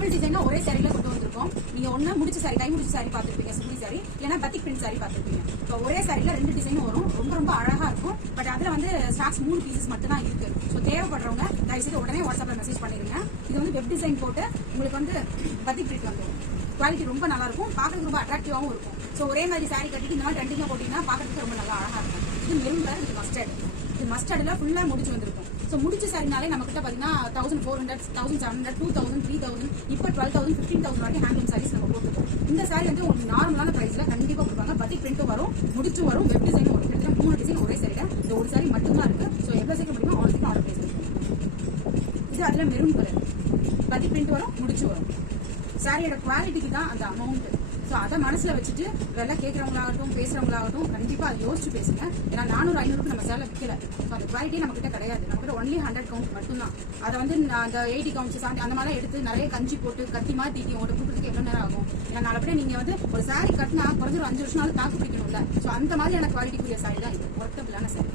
Double டிசைனா ஒரே சாரியில கொண்டு வந்திருக்கோம். நீங்க ஒண்ணு முடிச்ச சாரி கை முடிச்ச சாரி பார்த்துருப்பீங்க சுமி சாரி இல்லைன்னா பத்திக் பிரிண்ட் சாரி பார்த்துருப்பீங்க. ஸோ ஒரே சாரியில ரெண்டு டிசைனும் வரும். ரொம்ப ரொம்ப அழகா இருக்கும். பட் அதுல வந்து ஸ்டாக்ஸ் மூணு பீசஸ் மட்டும் தான் இருக்கு. ஸோ தேவைப்படுறவங்க தயவுசெய்து உடனே வாட்ஸ்அப்ல மெசேஜ் பண்ணிருங்க. இது வந்து வெப் டிசைன் போட்டு உங்களுக்கு வந்து பத்திக் பிரிண்ட் வந்துடும் குவாலிட்டி ரொம்ப நல்லா இருக்கும். பார்க்கறதுக்கு ரொம்ப அட்ராக்டிவாகவும் இருக்கும். ஸோ ஒரே மாதிரி சாரி கட்டிட்டு இந்த மாதிரி ட்ரெண்டிங்காக போட்டிங்கன்னா பார்க்கறதுக்கு ரொம்ப நல்லா அழகா இருக்கும். இது மெரும்பர் இது மஸ்டர்ட் இது மஸ்டர்டில் ஃபுல்லாக முடிச்சு வந்திருக்கும். ஸோ முடிச்ச சாரினாலே நம்மக்கிட்ட பார்த்தீங்கன்னா thousand four hundred thousand seven hundred two thousand three thousand இப்போ டுவெல் தௌசண்ட் ஃபிஃப்டீன் தௌசண்ட் வரைக்கும் ஹேண்ட்லூம் சாரீஸ் நம்ம போட்டுருக்கோம். இந்த சாரி வந்து உங்களுக்கு நார்மலான ப்ரைஸில் கண்டிப்பாக கொடுப்பாங்க. பத்திக் பிரிண்ட்டும் வரும் முடிச்சும் வரும் வெப் டிசைன் வரும். கிட்டத்தட்ட மூணு டிசைன் ஒரே சாரியில் இந்த ஒரு சாரி மட்டும்தான் இருக்குது ஸோ எவ்வளோ சீக்கிரம் முடியுமோ அவ்வளோ சீக்கிரம் ஆர்டர் பேசுங்க இது அதில் மெரூன் கலர் பத்தி பிரிண்ட் வரும் முடிச்சு வரும். சாரியோட குவாலிட்டிக்கு தான் அந்த அமௌண்ட் ஸோ அதை மனசில் வச்சுட்டு வெலை கேட்குறவங்களாகட்டும் பேசுகிறவங்களாகட்டும் கண்டிப்பாக அதை யோசிச்சு பேசுங்க. ஏன்னா நானூறு ஐநூறுக்கு நம்ம சேலை விற்கல ஸோ அந்த குவாலிட்டி நம்ம கிடையாது. நம்ம கிட்ட ஒன்லி ஹண்ட்ரட் கவுண்ட் மட்டும்தான். அதை வந்து நான் அந்த எயிட்டி கவுண்ட்ஸ் சாண்டி அந்த மாதிரிலாம் எடுத்து நிறைய கஞ்சி போட்டு கத்தி மாதிரி தீட்டி உங்கள்கிட்ட கொடுக்குறதுக்கு எவ்வளோ நேரம் ஆகும்? ஏன்னா நல்லபடியா நீங்கள் வந்து ஒரு சாரி கட்டினா குறைஞ்ச ஒரு அஞ்சு வருஷம் நாள் தாக்கு பிடிக்கணும்ல. ஸோ அந்த மாதிரியான குவாலிட்டிக்குரிய சாரி தான் இது. ஒர்த்தபிளான சாரி